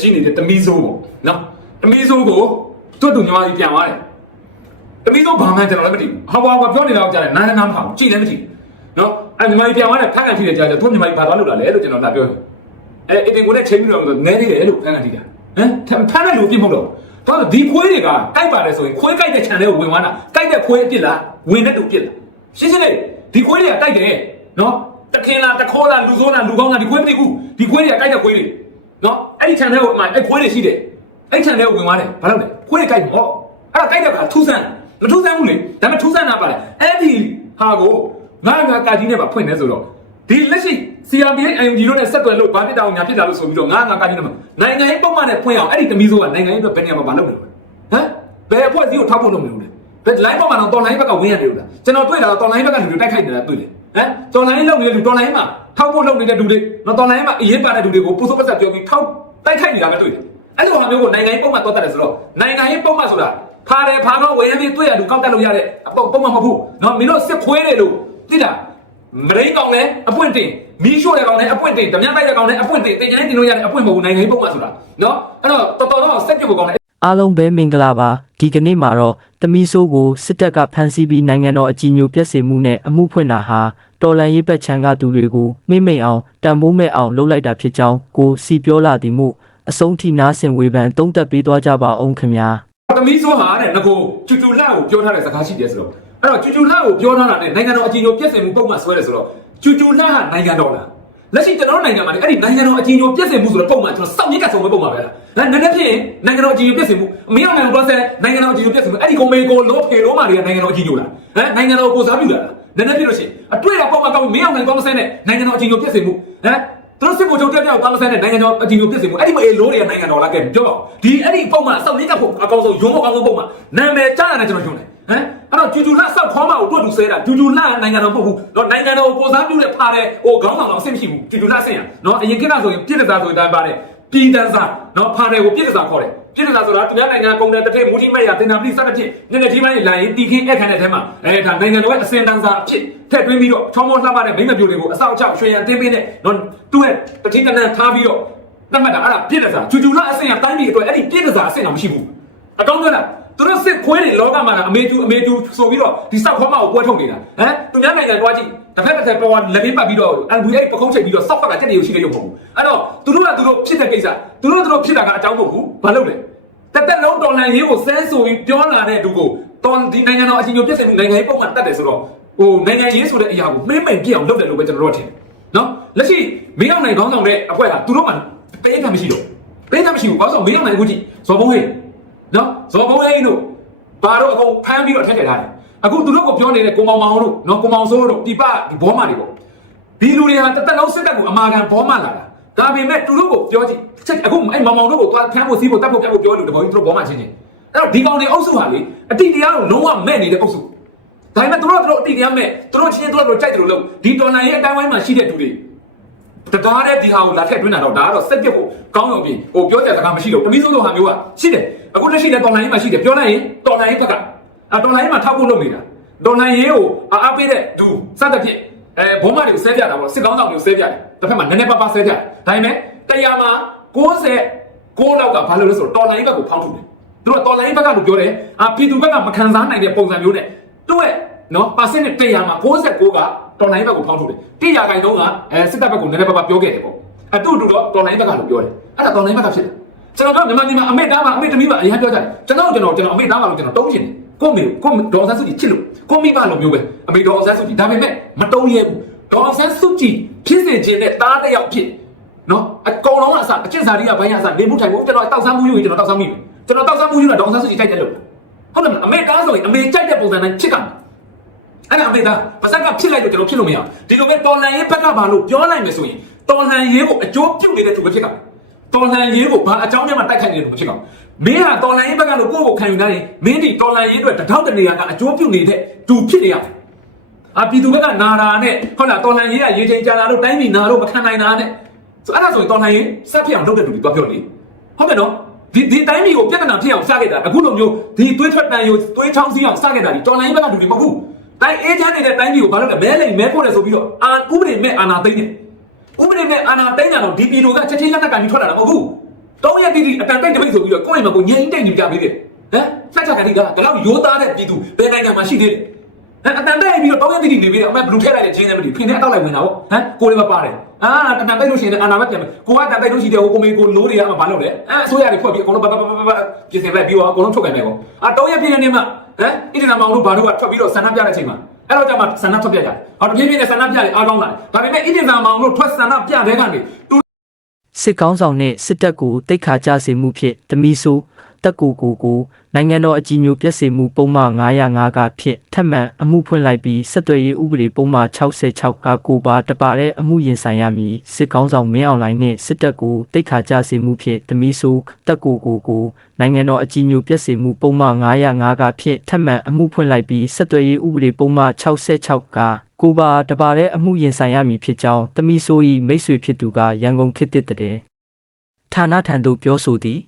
ကြီးနေတဲ့တမီးစိုးပေါ့နော်တမီးစိုးကိုတွတ်တူညီမကြီးပြန်သွားတယ်တမီးစိုးဘာမှကျွန်တော်လည်းမသိဘူးဟာဘာဘာပြောနေတာကိုကြားတယ်နားလည်းနားမထောင်ကြည့်လည်းမကြည့်နော်အဲ့ညီမကြီးပြန်သွားတယ်ဖက်ကန်ကြည့်တယ်ကြားတယ်သူညီမကြီးဘာသွားလို့လာလဲလို့ကျွန်တော်လာပြောတယ်အဲ့အတင်ကိုလည်းချိန်ပြီးတော့နဲနေတယ်လို့ဖက်ကန်ကြည့်တာဟမ်ဖက်တဲ့လူပြစ်မဟုတ်တော့တော့ဒီခွေးတွေကကြိုက်ပါတယ်ဆိုရင်ခွေးကြိုက်တဲ့ခြံထဲကိုဝင်သွားတာကြိုက်တဲ့ခွေးအပြစ်လားဝင်တဲ့လူပြစ်လားရှင်းရှင်းလေးဒီခွေးတွေကကြိုက်တယ်နော်တခင်လားတခေါ်လားလူဆိုးလားလူကောင်းလားဒီခွေးမသိဘူးဒီခွေးတွေကကြိုက်တဲ့ခွေးတွေ နော်အဲ့ဒီခြံထဲကိုအမှအဲ့ခွေးတွေရှိတယ်အဲ့ခြံထဲကိုဝင်သွားတယ်ဘာလို့လဲခွေးတွေကြိုက်တယ်ဟောအဲ့ဒါကြိုက်တဲ့ကထူးဆန်းမထူးဆန်းဘူးလေဒါပေမဲ့ထူးဆန်းတာပါလေအဲ့ဒီဟာကိုငါငါကာကြီးနဲ့ပါဖွင့်နေဆိုတော့ဒီလက်ရှိ CRPH IMD တို့နဲ့ဆက်သွယ်လို့ဘာဖြစ်တာကိုညာဖြစ်တာလို့ဆိုပြီးတော့ငါငါကာကြီးနဲ့မှာနိုင်ငံရေးပုံမှန်နဲ့ဖွင့်အောင်အဲ့ဒီတမီးစိုးကနိုင်ငံရေးအတွက်ဘယ်နေရာမှာမလုပ်လို့လဲဟမ်ဘယ်အဖွဲ့အစည်းကိုထောက်ဖို့လုပ်မလို့လဲဘယ် line ပုံမှန်တော့ online ဘက်ကဝင်ရတယ်လို့လားကျွန်တော်တွေ့တာတော့ online ဘက်ကလူတွေတိုက်ခိုက်နေတာတွေ့တယ်ဟမ် online လုပ်နေတဲ့လူ online မှာ ထောက်ဖို့လုပ်နေတဲ့လူတွေနော် online မှာအရေးပါတဲ့လူတွေကိုပူဆိုးပတ်သက်ပြောပြီးထောက်တိုက်ခိုက်နေတာပဲတွေ့တယ်အဲ့လိုဟာမျိုးကိုနိုင်ငံရေးပုံမှန်တော့တတ်တယ်ဆိုတော့နိုင်ငံရေးပုံမှန်ဆိုတာဖားတယ်ဖားတော့ဝယ်ရပြီးတွေ့ရလူကောက်တက်လို့ရတဲ့အပုံပုံမှန်မဟုတ်ဘူးနော်မင်းတို့စစ်ခွေးတယ်လို့သိလားမရင်းကောင်လည်းအပွင့်တင်မီးရှို့တဲ့ကောင်လည်းအပွင့်တင်ဓမြတိုက်တဲ့ကောင်လည်းအပွင့်တင်တင်ကျန်းတင်လို့ရတဲ့အပွင့်မဟုတ်ဘူးနိုင်ငံရေးပုံမှန်ဆိုတာနော်အဲ့တော့တော်တော်တော့စက်ပြုတ်ဖို့ကောင်းတယ်အားလုံးပဲမင်္ဂလာပါဒီကနေ့မှာတော့တမီဆိုးကိုစစ်တပ်ကဖမ်းဆီးပြီးနိုင်ငံတော်အကြီးအကျယ်ပြည့်စုံမှုနဲ့အမှုဖွင့်တာဟာ တော်လန်ရေးဘက်ချမ်းကသူတွေကိုမိမ့်မိန်အောင်တန်ဖိုးမဲ့အောင်လုပ်လိုက်တာဖြစ်ကြောင်းကိုစီပြောလာသည်မှုအဆုံးထိနားဆင်ဝေဖန်တုံးသက်ပေးသွားကြပါအောင်ခင်ဗျာသမီးဆိုဟာတဲ့ငကိုကျူကျူလှကိုပြောထားတဲ့စကားရှိတယ်ဆိုတော့အဲ့တော့ကျူကျူလှကိုပြောထားတာနဲ့နိုင်ငံတော်အကြီးအကျယ်ပြည့်စုံမှုပုံမှန်ဆွဲတယ်ဆိုတော့ကျူကျူလှဟာနိုင်ငံတော်လားလက်ရှိကျွန်တော်တို့နိုင်ငံမှာလည်းအဲ့ဒီနိုင်ငံတော်အကြီးအကျယ်ပြည့်စုံမှုဆိုတော့ပုံမှန်ကျွန်တော်စောင့်မြစ်ကဆုံးပဲပုံမှန်ပဲလားဒါနည်းနည်းဖြင့်နိုင်ငံတော်အကြီးအကျယ်ပြည့်စုံမှုအမေရိကန်ကတော့ဆက်နိုင်ငံတော်အကြီးအကျယ်ပြည့်စုံမှုအဲ့ဒီကုမ္ပဏီကိုလောဖေလောမာတွေကနိုင်ငံတော်အကြီးအကျယ်လားဟမ်နိုင်ငံတော်ကိုစားပြုတာလား နည်းနည်းပြလို့ရှိရင်အတွေ့အကြုံပေါ့မှကောင်းမင်းအောင်နိုင်ကောင်းမဆဲနဲ့နိုင်ငံတော်အကြီးကိုပြစ်စင်မှုဟမ်သူတို့စစ်ကိုချုပ်တက်ပြောက်ကောင်းမဆဲနဲ့နိုင်ငံတော်အကြီးကိုပြစ်စင်မှုအဲ့ဒီမအေလိုတွေကနိုင်ငံတော်လာခဲ့ပြောတော့ဒီအဲ့ဒီပုံမှန်အစောက်လေးကပုံအကောင်းဆုံးရုံးမကောင်းဆုံးပုံမှန်နာမည်ကြားရတယ်ကျွန်တော်ညွှန်တယ်ဟမ်အဲ့တော့ဂျူဂျူလာဆောက်ခေါမကိုတွတ်တူဆဲတာဂျူဂျူလာနိုင်ငံတော်မဟုတ်ဘူးတော့နိုင်ငံတော်ကိုကိုစားပြုတဲ့ဖားတဲ့ဟိုခေါင်းဆောင်တော်အဆင်မရှိဘူးဂျူဂျူလာဆင်ရနော်အရင်ကိစ္စဆိုရင်ပြည်သက်သားဆိုရင်တိုင်းပါတယ်ပြည်တန်းစားနော်ဖားတယ်ကိုပြည်သက်သားခေါ်တယ် ပြည်ထောင်ဆိုတာသူများနိုင်ငံကုန်တဲ့တစ်ထည့်မူတိမဲ့ရတင်နာပိစက်တစ်ဖြစ်နည်းနည်းဒီပိုင်းလိုင်းရင်တီခင်းအဲ့ခံတဲ့ထဲမှာအဲဒါနိုင်ငံတော်ရဲ့အစင်တန်းစာအဖြစ်ထည့်သွင်းပြီးတော့ချောမောလှပတဲ့မိမပြိုတွေကိုအဆောက်အချောက်ရွှေရန်တင်းပေးတဲ့နော်သူ့ရဲ့တတိကနန်ထားပြီးတော့တတ်မှတ်တာအဲ့ဒါပြည်ထောင်စာဂျူဂျူလာအစင်ရတိုင်းပြည်အတွက်အဲ့ဒီပြည်ထောင်စာအစင်တော့မရှိဘူးအကောင်းဆုံးလား သူတို့စစ်ခွေးတွေလောကမှာအမေတူအမေတူဆိုပြီးတော့ဒီစောက်ခေါမကိုပွဲထုတ်နေတာဟမ်သူများနိုင်ငံတွားကြည့်တစ်ဖက်တစ်ဖက်ပေါ်လက်ပေးပတ်ပြီးတော့ NBA ပကုံးချိန်ပြီးတော့စောက်ဖက်ကတက်နေရရှိတဲ့ရုပ်မဟုတ်ဘူးအဲ့တော့သူတို့ကသူတို့ဖြစ်တဲ့ကိစ္စသူတို့သူတို့ဖြစ်တာကအကြောင်းမဟုတ်ဘူးဘာလို့လဲတက်တက်လုံးတော်လန်ရေးကိုစမ်းဆိုပြီးပြောလာတဲ့သူကိုတော်ဒီနိုင်ငံတော်အချင်းချင်းပြည့်စုံမှုနိုင်ငံရေးပုံမှန်တက်တယ်ဆိုတော့ဟိုနိုင်ငံရေးဆိုတဲ့အရာကိုမင်းမိန်ပြအောင်လုပ်တယ်လို့ပဲကျွန်တော်တို့ထင်နော်လက်ရှိမင်းအောင်နိုင်ခေါင်းဆောင်တဲ့အဖွဲ့ကသူတို့မှပေးခံမရှိတော့ပေးခံမရှိဘူးဘာလို့ဆိုမင်းအောင်နိုင်အခုကြည့်ဇော်ဘုံဟေး နော်ဇော်ဘုံဟေးတို့ဘာတော့အကုန်ဖမ်းပြီးတော့ထည့်ထည့်ထားတယ်အခုသူတို့ကပြောနေတဲ့ကိုမောင်မောင်တို့နော်ကိုမောင်စိုးတို့ပြပဒီဘောမာတွေပေါ့ဒီလူတွေဟာတသက်လုံးစစ်တပ်ကိုအမာခံဘောမာလာတာဒါပေမဲ့သူတို့ကိုပြောကြည့်ချက်အခုအဲ့မောင်မောင်တို့ကိုသွားဖမ်းဖို့စီးဖို့တပ်ဖို့ပြတ်ဖို့ပြောလို့တဘောကြီးသူတို့ဘောမာချင်းချင်းအဲ့တော့ဒီကောင်တွေအုပ်စုဟာလေအတိတရားကိုလုံးဝမဲ့နေတဲ့အုပ်စုဒါပေမဲ့သူတို့ကသူတို့အတိတရားမဲ့သူတို့ချင်းချင်းသူတို့ကြိုက်တယ်လို့လို့ဒီတော်လိုင်းရဲ့အတိုင်းဝိုင်းမှာရှိတဲ့သူတွေ တကားတဲ့ဒီဟာကိုလာထည့်တွင်းတာတော့ဒါကတော့စက်ပြက်ဖို့ကောင်းရုံပြင်ဟိုပြောကြစကားမရှိတော့တမီးစိုးလိုဟာမျိုးကရှိတယ်အခုလက်ရှိတဲ့တော်လိုင်းမှာရှိတယ်ပြောလိုက်ရင်တော်လိုင်းဘက်ကအတော်လိုင်းမှာထောက်ဖို့လုပ်နေတာတော်လိုင်းရေးကိုအားအားပေးတဲ့ဒူစသဖြင့်အဲဘုံမတွေကိုဆဲပြတာပေါ့စစ်ကောင်းဆောင်တွေကိုဆဲပြတယ်တစ်ဖက်မှာနည်းနည်းပါးပါးဆဲပြတယ်ဒါပေမဲ့တရားမှာ90လောက်ကဘာလို့လဲဆိုတော့တော်လိုင်းဘက်ကိုဖောင်းထုတ်တယ်သူတို့ကတော်လိုင်းဘက်ကလို့ပြောတယ်အာပြည်သူဘက်ကမခံစားနိုင်တဲ့ပုံစံမျိုးနဲ့သူ့ရဲ့နော်ပါစင်နဲ့တရားမှာ69က တော်လိုင်းဘက်ကိုဖောင်းထုတ်တယ်တရားခိုင်တုံးကအဲစစ်တပ်ဘက်ကိုနည်းနည်းပါးပါးပြောခဲ့တယ်ပေါ့အတူတူတော့တော်လိုင်းဘက်ကလို့ပြောတယ်အဲ့ဒါတော်လိုင်းဘက်ကဖြစ်တယ်ကျွန်တော်ကမြန်မာပြည်မှာအမေသားမှာအမေသမီးမှာအရင်ပြောကြတယ်ကျွန်တော်ကျွန်တော်ကျွန်တော်အမေသားမှာလို့ကျွန်တော်တုံးချင်တယ်ကိုမေကိုဒေါ်ဆန်းစုကြည်ချစ်လို့ကိုမိမလိုမျိုးပဲအမေဒေါ်ဆန်းစုကြည်ဒါပေမဲ့မတုံးရဲဘူးဒေါ်ဆန်းစုကြည်ဖြစ်စေခြင်းနဲ့တားတစ်ယောက်ဖြစ်နော်အကောင်လုံးကအစအကျင့်စာရီကဘိုင်းအစနေမှုထိုင်မှုကျွန်တော်တောက်ဆန်းမှုယူရင်ကျွန်တော်တောက်ဆန်းမိကျွန်တော်တောက်ဆန်းမှုယူတာဒေါ်ဆန်းစုကြည်တိုက်တယ်လို့ဟုတ်တယ်မလားအမေတားဆိုရင်အမေကြိုက်တဲ့ပုံစံနဲ့ချစ်ကမှာ အဲ့ဒါအမေသားပါစက်ကဖြစ်လိုက်လို့ကျွန်တော်ဖြစ်လို့မရဒီလိုပဲတော်လန်ရေးဘက်ကဘာလို့ပြောလိုက်မယ်ဆိုရင်တော်လန်ရေးကိုအကျိုးပြုနေတဲ့သူပဲဖြစ်ကမှာတော်လန်ရေးကိုဘာအကြောင်းနဲ့မှတိုက်ခိုက်နေတယ်လို့မဖြစ်ကောင်မင်းဟာတော်လန်ရေးဘက်ကလို့ကိုယ့်ကိုခံယူနေတယ်မင်းဒီတော်လန်ရေးအတွက်တထောက်တနေရာကအကျိုးပြုနေတဲ့သူဖြစ်နေရတယ်အပြည်သူဘက်ကနာတာနဲ့ဟုတ်လားတော်လန်ရေးကရေချိန်ကြာလာလို့တိုင်းပြည်နာလို့မခံနိုင်တာနဲ့ဆိုအဲ့ဒါဆိုရင်တော်လန်ရေးစက်ဖြစ်အောင်လုပ်တဲ့သူတွေတွားပြောလေဟုတ်တယ်နော်ဒီဒီတိုင်းပြည်ကိုပြဿနာဖြစ်အောင်စခဲ့တာအခုလိုမျိုးဒီသွေးထွက်တန်ရိုသွေးချောင်းစီးအောင်စခဲ့တာဒီတော်လန်ရေးဘက်ကလူတွေမဟုတ်ဘူး တိုင်းအေးချမ်းနေတဲ့တိုင်းပြည်ကိုဘာလို့လဲမဲလိမ်မဲဖို့လဲဆိုပြီးတော့အာဥပဒေမဲ့အာဏာသိမ်းတယ်ဥပဒေမဲ့အာဏာသိမ်းတာတော့ဒီပြည်သူကချက်ချင်းလက်နက်ကန်ပြီးထွက်လာတာမဟုတ်ဘူးတောင်းရတိတိအတန်တိတ်တပိတ်ဆိုပြီးတော့ကိုယ့်အိမ်မှာကိုညင်တိတ်နေကြပေးတယ်ဟမ်ဖက်ချက်ကတိကဘယ်လောက်ရိုးသားတဲ့ပြည်သူဘယ်နိုင်ငံမှာရှိသေးလဲဟမ်အတန်တိတ်ပြီးတော့တောင်းရတိတိနေပြီးတော့အမေဘလူးထဲလိုက်တဲ့ချင်းနဲ့မသိဖင်နဲ့အတောက်လိုက်ဝင်တာပေါ့ဟမ်ကိုယ်လည်းမပါတယ်အာတန်တိတ်လို့ရှိရင်အာနာမပြန်မယ်ကိုကတန်တိတ်လို့ရှိတယ်ကိုကိုမေကိုလိုးတွေကမှဘာလုပ်လဲအဲအစိုးရတွေဖွဲ့ပြီးအကုန်လုံးပတ်ပတ်ပတ်ပတ်ပြင်ဆင်လိုက်ပြီးတော့အကုန်လုံးထုတ်ကြမယ်ပေါ့အာတောင်းရပြည့်နေမှာ ဟမ်အင်တာနက်မောင်တို့ဘာတို့ကထွက်ပြီးတော့ဆန္ဒပြတဲ့အချိန်မှာအဲ့တော့ကျမှဆန္ဒထွက်ပြကြတယ်။အော်တပြင်းပြင်းနဲ့ဆန္ဒပြတယ်အားကောင်းလာတယ်။ဒါပေမဲ့အင်တာနက်မောင်တို့ထွက်ဆန္ဒပြတဲ့ကနေတူစစ်ကောင်းဆောင်နှင့်စစ်တပ်ကိုတိတ်ခါကြစေမှုဖြင့်တမီဆို တက်ကိုကိုကိုနိုင်ငံတော်အကြီးအကျယ်ပြည့်စုံမှုပုံမှန်905ကဖြင့်ထပ်မံအမှုဖွင့်လိုက်ပြီးဆက်သွယ်ရေးဥပဒေပုံမှန်66ကကိုပါတပါတဲ့အမှုရင်ဆိုင်ရမည်စစ်ကောင်းဆောင်မင်းအောင်လှိုင်နှင့်စစ်တပ်ကိုတိတ်ခါကြစေမှုဖြင့်တမီဆိုတက်ကိုကိုကိုနိုင်ငံတော်အကြီးအကျယ်ပြည့်စုံမှုပုံမှန်905ကဖြင့်ထပ်မံအမှုဖွင့်လိုက်ပြီးဆက်သွယ်ရေးဥပဒေပုံမှန်66ကကိုပါတပါတဲ့အမှုရင်ဆိုင်ရမည်ဖြစ်ကြောင်းတမီဆို၏မိတ်ဆွေဖြစ်သူကရန်ကုန်ခေတ်သစ်တဲ့ဌာနထံသို့ပြောဆိုသည်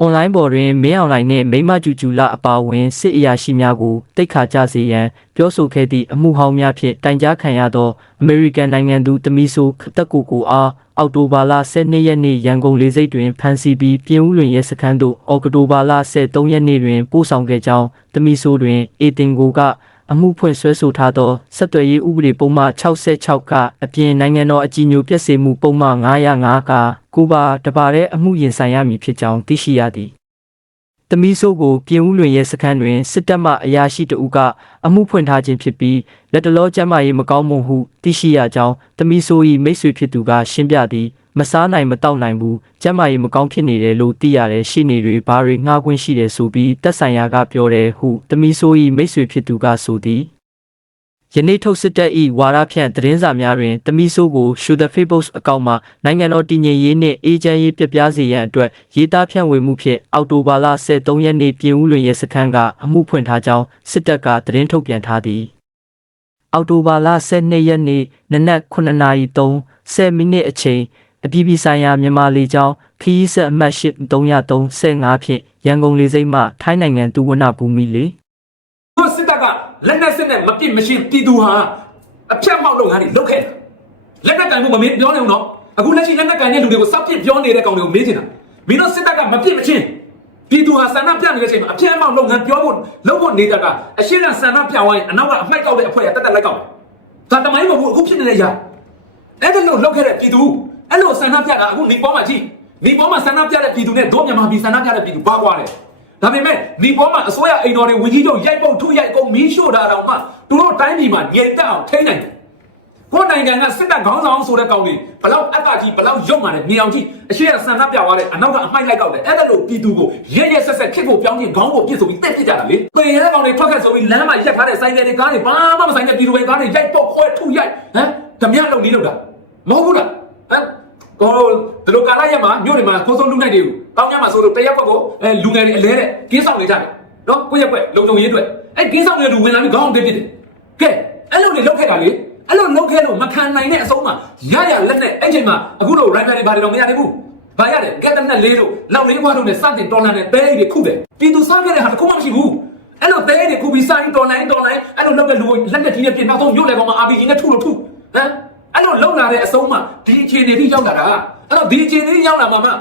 အွန်လိုင်းပေါ်တွင်မင်းအောင်လိုင်းနှင့်မိမကျူကျူလာအပါအဝင်စစ်အရာရှိများကိုတိတ်ခါကြစေရန်ပြောဆိုခဲ့သည့်အမှုဟောင်းများဖြင့်တိုင်ကြားခံရသောအမေရိကန်နိုင်ငံသူတမီဆိုခတက်ကိုကိုအားအောက်တိုဘာလ12ရက်နေ့ရန်ကုန်လေဆိပ်တွင်ဖမ်းဆီးပြီးပြင်ဦးလွင်ရဲစခန်းသို့အောက်တိုဘာလ13ရက်နေ့တွင်ပို့ဆောင်ခဲ့ကြောင်းတမီဆိုတွင်အေတင်ကိုက အမှုဖွင့်ဆွဲဆိုထားသောဆက်သွယ်ရေးဥပဒေပုံမှန်66ကအပြင်နိုင်ငံတော်အကြီးအကျယ်ပြည့်စုံမှုပုံမှန်905ကကိုပါတပါတဲ့အမှုရင်ဆိုင်ရမည်ဖြစ်ကြောင်းသိရှိရသည်။တမီဆိုးကိုပြင်ဦးလွင်ရဲစခန်းတွင်စစ်တပ်မှအရာရှိတဦးကအမှုဖွင့်ထားခြင်းဖြစ်ပြီးလက်တလောကျမ်းမာရေးမကောင်းမှုဟုသိရှိရကြောင်းတမီဆိုး၏မိတ်ဆွေဖြစ်သူကရှင်းပြသည် မစားနိုင်မတောက်နိုင်ဘူးကျမ်းမာရေးမကောင်းဖြစ်နေတယ်လို့သိရတယ်ရှိနေတွေဘာတွေငှားခွင့်ရှိတယ်ဆိုပြီးတက်ဆိုင်ရာကပြောတယ်ဟုတမီဆိုး၏မိတ်ဆွေဖြစ်သူကဆိုသည်ယနေ့ထုတ်စစ်တပ်၏ဝါရဖြန့်သတင်းစာများတွင်တမီဆိုးကို Show the Facebook အကောင့်မှာနိုင်ငံတော်တည်ငြိမ်ရေးနှင့်အေဂျင့်ရေးပြပြစေရန်အတွက်ရေးသားဖြန့်ဝေမှုဖြင့်အောက်တိုဘာလ23ရက်နေ့ပြင်ဦးလွင်ရဲစခန်းကအမှုဖွင့်ထားကြောင်းစစ်တပ်ကသတင်းထုတ်ပြန်ထားသည်အောက်တိုဘာလ12ရက်နေ့နနက်9:03 10မိနစ်အချိန် အပြည်ပြည်ဆိုင်ရာမြန်မာလေကြောင်းခရီးဆက်အမှတ်8335ဖြင့်ရန်ကုန်လေဆိပ်မှထိုင်းနိုင်ငံသူဝနဘူမီလေတို့စစ်တပ်ကလက်နက်စစ်နဲ့မပြစ်မရှင်းပြည်သူဟာအဖြတ်မောက်လုပ်ငန်းတွေလုပ်ခဲ့တယ်လက်နက်ကန်မှုမမင်းပြောနေဘူးနော်အခုလက်ရှိလက်နက်ကန်တဲ့လူတွေကိုစောက်ပြစ်ပြောနေတဲ့ကောင်တွေကိုမေးချင်တာမင်းတို့စစ်တပ်ကမပြစ်မချင်းပြည်သူဟာဆန္ဒပြနေတဲ့အချိန်မှာအဖြတ်မောက်လုပ်ငန်းပြောဖို့လုပ်ဖို့နေတာကအရှင်းကဆန္ဒပြဝိုင်းအနောက်ကအမိုက်ကောက်တဲ့အဖွဲ့ကတက်တက်လိုက်ကောက်တယ်ဒါတမိုင်းမဟုတ်ဘူးအခုဖြစ်နေတဲ့ຢာအဲ့ဒါလို့လုပ်ခဲ့တဲ့ပြည်သူ အဲ့လိုဆန္ဒပြတာအခုနေပေါ်မှာကြည့်နေပေါ်မှာဆန္ဒပြတဲ့ပြည်သူနဲ့တို့မြန်မာပြည်ဆန္ဒပြတဲ့ပြည်သူဘာကွာလဲဒါပေမဲ့ဒီပေါ်မှာအစိုးရအိမ်တော်တွေဝင်ကြီးချုပ်ရိုက်ပုတ်ထုရိုက်ကုန်မီးရှို့တာတော့မှသူတို့တိုင်းပြည်မှာငြိမ်သက်အောင်ထိန်းနိုင်တယ်။ကိုယ်နိုင်ငံကစစ်တပ်ခေါင်းဆောင်ဆိုတဲ့ကောင်တွေဘလောက်အက်ကကြီးဘလောက်ရုပ်မှန်တယ်မြင်အောင်ကြည့်အရှိရဆန္ဒပြသွားတယ်အနောက်ကအမိုက်လိုက်တော့တယ်အဲ့ဒါလို့ပြည်သူကိုရဲရဲဆက်ဆက်ခစ်ကိုပြောင်းခြင်းခေါင်းကိုပြစ်ဆိုပြီးတက်ပြစ်ကြတာလေ။ပင်ရဲကောင်တွေထွက်ခက်ဆိုပြီးလမ်းမှာရက်ထားတဲ့ဆိုင်ကယ်တွေကားတွေဘာမှမဆိုင်တဲ့ပြည်သူတွေကားတွေရိုက်ပုတ်ခွဲထုရိုက်ဟမ်ဓမြလုံနေလို့တာမဟုတ်ဘူးလား ဟမ်ကိုဒီလိုကာလာရက်မှာမြို့တွေမှာကိုစိုးလူနိုင်တွေကိုတောင်းကြမှာဆိုလို့တရက်ဘက်ကိုအဲလူငယ်တွေအလဲတဲ့ကင်းဆောင်နေကြတယ်နော်ကိုရက်ဘက်လုံုံရေးအတွက်အဲကင်းဆောင်တဲ့လူဝင်လာပြီးခေါင်းအောင်တက်ပြစ်တယ်ကဲအဲ့လိုတွေလောက်ခဲ့တာလေအဲ့လိုလောက်ခဲ့လို့မခံနိုင်တဲ့အဆုံးမှာရရလက်နဲ့အဲ့ချိန်မှာအခုတော့ right တွေဘာတွေတော့မရသေးဘူးဘာရတယ်ကက်တနက်လေးတို့လောက်လေးဘွားတို့နဲ့စတင်တော်လာတဲ့တဲတွေခုတယ်ပြည်သူစားခဲ့တဲ့ဟာတစ်ခုမှမရှိဘူးအဲ့လိုတဲတွေခုပြီးစားရင်တော်နိုင်တော်နိုင်အဲ့လိုလောက်တဲ့လူကိုလက်နဲ့ကြီးနဲ့ပြင်နောက်ဆုံးမြို့လေကောင်မှာ RPG နဲ့ထုလို့ထုဟမ် အဲ့လိုလုံလာတဲ့အဆုံးမှာဒီအခြေအနေထိရောက်လာတာအဲ့တော့ဒီအခြေအနေထိရောက်လာမှာမှဟမ်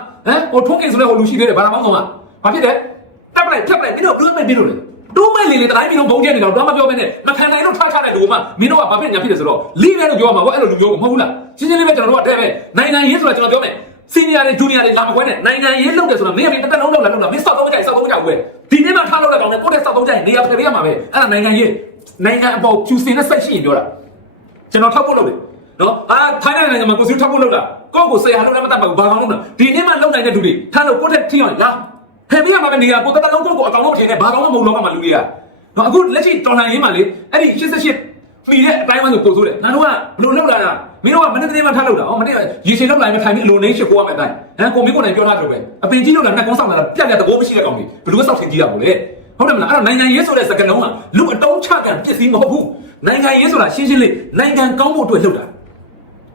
ဟိုထုံးကင်ဆိုတဲ့ဟိုလူရှိသေးတယ်ဘာမှမဟုတ်မှာဘာဖြစ်တယ်တက်ပလိုက်ဖြတ်ပလိုက်မင်းတို့ဘယ်လိုမှမပြီးလို့လဲတိုးမဲ့လေလေတိုင်းပြည်လုံးဘုံကျဲနေတော့တော့မပြောဘဲနဲ့မခံနိုင်လို့ထားချတဲ့လူကမှမင်းတို့ကဘာဖြစ်ညာဖြစ်တယ်ဆိုတော့လီးပဲလို့ပြောမှာပေါ့အဲ့လိုလူမျိုးကိုမဟုတ်ဘူးလားရှင်းရှင်းလေးပဲကျွန်တော်တို့ကတဲ့ပဲနိုင်ငံရေးဆိုတာကျွန်တော်ပြောမယ်စီနီယာတွေဂျူနီယာတွေလာမခွဲနဲ့နိုင်ငံရေးလုပ်တယ်ဆိုတာမင်းကတစ်တက်လုံးလောက်လာလောက်လာမင်းစောက်တော့မကြိုက်စောက်တော့မကြိုက်ဘူးပဲဒီနေ့မှထားလို့တဲ့ကောင်နဲ့ကိုယ့်တဲ့စောက်တော့ကြိုက်နေရာဖယ်ပေးရမှာပဲအဲ့ဒါနိုင်ငံရေးနိုင်ငံအပေါ်ဖြူစင်တဲ့စိတ်ရှိရင်ပြောတာကျွန်တော်ထောက်ဖို့လုပ်တယ် နော်အာထိုင်းနိုင်ငံမှာကိုစီထောက်ဖို့လုပ်တာကိုယ့်ကိုဆရာလုပ်လည်းမတတ်ပါဘူးဘာကောင်လုပ်တာဒီနေ့မှလုပ်နိုင်တဲ့လူတွေထားလို့ကိုယ့်တဲ့ထိအောင်လာဖယ်ပေးရမှာပဲနေရာကိုတက်တက်လုံးကိုယ့်ကိုအကောင်လုံးမထင်နဲ့ဘာကောင်မှမဟုတ်တော့ကမှလူတွေကနော်အခုလက်ရှိတော်လှန်ရေးမှာလေအဲ့ဒီ88ဖီတဲ့အတိုင်းဝိုင်းကိုပို့ဆိုးတယ်ငါတို့ကဘလို့လောက်လာတာမင်းတို့ကမနေ့ကတည်းကထားလောက်တာဩမနေ့ကရေချင်လောက်လာရင်ထိုင်ပြီးအလိုနေရှိကိုရမယ်အတိုင်းဟမ်ကိုမင်းကိုနိုင်ပြောထားတယ်ပဲအပင်ကြီးလောက်လာနှက်ကုန်းဆောက်လာတာပြက်ပြက်တကောမရှိတဲ့ကောင်ကြီးဘလို့ဆောက်ထင်ကြီးတာပေါ့လေဟုတ်တယ်မလားအဲ့တော့နိုင်ငံရေးဆိုတဲ့စကားလုံးကလူအတုံးချကန်ပစ္စည်းမဟုတ်ဘူးနိုင်ငံရေးဆိုတာရှင်းရှင်းလေးနိုင်ငံကောင်းဖို့အတွက်လုပ်တာ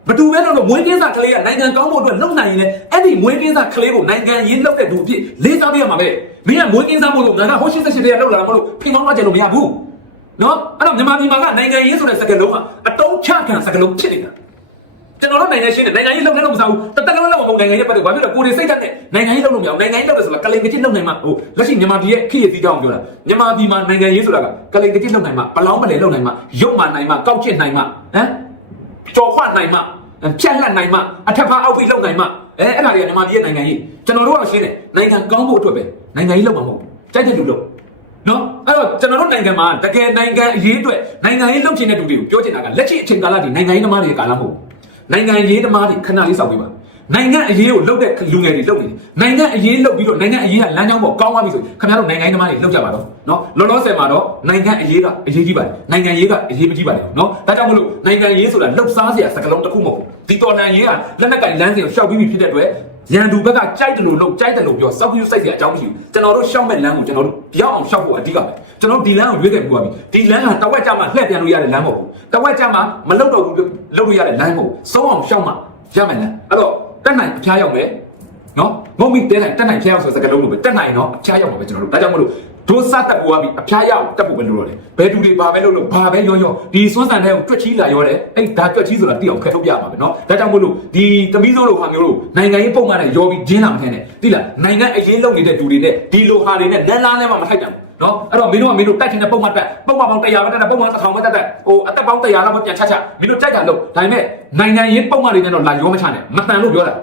ဘသူပဲလို့လို့မွေးကင်းစားကလေးကနိုင်ငံကောင်းဖို့အတွက်လုံနိုင်ရင်လည်းအဲ့ဒီမွေးကင်းစားကလေးကိုနိုင်ငံရေးလုပ်တဲ့သူအဖြစ်လေးစားပေးရမှာပဲမင်းကမွေးကင်းစားဖို့လို့ငါကဟိုရှင်းစစ်စစ်တွေကလောက်လာတာမဟုတ်လို့ဖိမောင်းတော့ကြလို့မရဘူးနော်အဲ့တော့မြန်မာပြည်မှာကနိုင်ငံရေးဆိုတဲ့စကားလုံးကအတုံးချခံစကားလုံးဖြစ်နေတာကျွန်တော်တို့နိုင်ငံရှင်းတယ်နိုင်ငံရေးလုပ်နေလို့မစားဘူးတသက်လုံးလုံးမဟုတ်နိုင်ငံရေးပတ်သက်ဘာဖြစ်လဲကိုယ်တွေစိတ်ဓာတ်နဲ့နိုင်ငံရေးလုပ်လို့မရအောင်နိုင်ငံရေးလုပ်တယ်ဆိုတာကလိန်ကတိလုပ်နိုင်မှာဟိုလက်ရှိမြန်မာပြည်ရဲ့ခေတ်ရည်စည်းကြောင်းပြောတာမြန်မာပြည်မှာနိုင်ငံရေးဆိုတာကကလိန်ကတိလုပ်နိုင်မှာဘလောင်းမလဲလုပ်နိုင်မှာရုပ်မာနိုင်မှာကောက်ချစ်နိုင်မှာဟမ် ကြော်ခွနိုင်မှာဖြတ်လက်နိုင်မှာအထက်ဖားအောက်ပြီးလုပ်နိုင်မှာအဲအဲ့ဒါတွေကမြန်မာပြည်ရဲ့နိုင်ငံရေးကျွန်တော်တို့ကရှင်းတယ်နိုင်ငံကောင်းဖို့အတွက်ပဲနိုင်ငံရေးလုပ်မှာမဟုတ်ဘူးတိုက်တဲ့လူလုပ်နော်အဲ့တော့ကျွန်တော်တို့နိုင်ငံမှာတကယ်နိုင်ငံအရေးအတွက်နိုင်ငံရေးလုပ်ချင်တဲ့သူတွေကိုပြောချင်တာကလက်ရှိအချိန်ကာလဒီနိုင်ငံရေးသမားတွေကာလမဟုတ်ဘူးနိုင်ငံရေးသမားတွေခဏလေးစောင့်ပေးပါ နိုင်ငံအရေးကိုလုပ်တဲ့လူငယ်တွေလုပ်နေတယ်နိုင်ငံအရေးလုပ်ပြီးတော့နိုင်ငံအရေးကလမ်းကြောင်းပေါ်ကောင်းသွားပြီဆိုခင်ဗျားတို့နိုင်ငံရေးသမားတွေလုပ်ကြပါတော့နော်လောလောဆယ်မှာတော့နိုင်ငံအရေးကအရေးကြီးပါတယ်နိုင်ငံရေးကအရေးမကြီးပါနဲ့နော်ဒါကြောင့်မလို့နိုင်ငံရေးဆိုတာလှုပ်ရှားစရာစကားလုံးတစ်ခုမဟုတ်ဘူးဒီတော်လှန်ရေးကလက်နက်ကင်လမ်းစဉ်ကိုရှောက်ပြီးပြီဖြစ်တဲ့အတွက်ရန်သူဘက်ကကြိုက်တယ်လို့လုပ်ကြိုက်တယ်လို့ပြောစောက်ပြူစိတ်စရာအကြောင်းမရှိဘူးကျွန်တော်တို့ရှောက်မဲ့လမ်းကိုကျွန်တော်တို့ရောက်အောင်ရှောက်ဖို့အဓိကပဲကျွန်တော်တို့ဒီလမ်းကိုရွေးခဲ့ပြီးပါပြီဒီလမ်းကတဝက်ကြမှာလှည့်ပြန်လို့ရတဲ့လမ်းမဟုတ်ဘူးတဝက်ကြမှာမလုပ်တော့ဘူးလုပ်လို့ရတဲ့လမ်းမဟုတ်ဘူးဆုံးအောင်ရှောက်မှရမယ်လမ်းအဲ့တော့ တက်နိုင်အဖျားရောက်မယ်နော်ငုံမိတဲနိုင်တက်နိုင်ဖျားရောက်ဆိုတဲ့စကားလုံးလိုပဲတက်နိုင်တော့အဖျားရောက်မှာပဲကျွန်တော်တို့ဒါကြောင့်မလို့ဒိုးစတက်ပေါ်ပြီးအဖျားရောက်တက်ဖို့ပဲလိုတော့တယ်ဘယ်သူတွေဘာပဲလုပ်လို့ဘာပဲရောရောဒီစွန်းစံတဲ့ကိုတွက်ချီးလာရောတယ်အဲ့ဒါတွက်ချီးဆိုတာတိအောင်ခက်ထုတ်ပြမှာပဲနော်ဒါကြောင့်မလို့ဒီသမီးစိုးလိုဟာမျိုးလို့နိုင်ငံရေးပုံမှန်နဲ့ရောပြီးဂျင်းလာမထင်နဲ့တိလားနိုင်ငံအရေးလုပ်နေတဲ့သူတွေနဲ့ဒီလိုဟာတွေနဲ့လန်းလားနဲ့မှမထိုက်ကြဘူး နော်အဲ့တော့မင်းတို့ကမင်းတို့တိုက်ချင်တဲ့ပုံမှန်တက်ပုံမှန်ပေါင်း100ပဲတက်တက်ပုံမှန်1000ပဲတက်တက်ဟိုအသက်ပေါင်း100လောက်ပဲပြန်ချချမင်းတို့ကြိုက်တာလို့ဒါပေမဲ့နိုင်ငံရေးပုံမှန်တွေနဲ့တော့လာရောမချနဲ့မတန်လို့ပြောတာ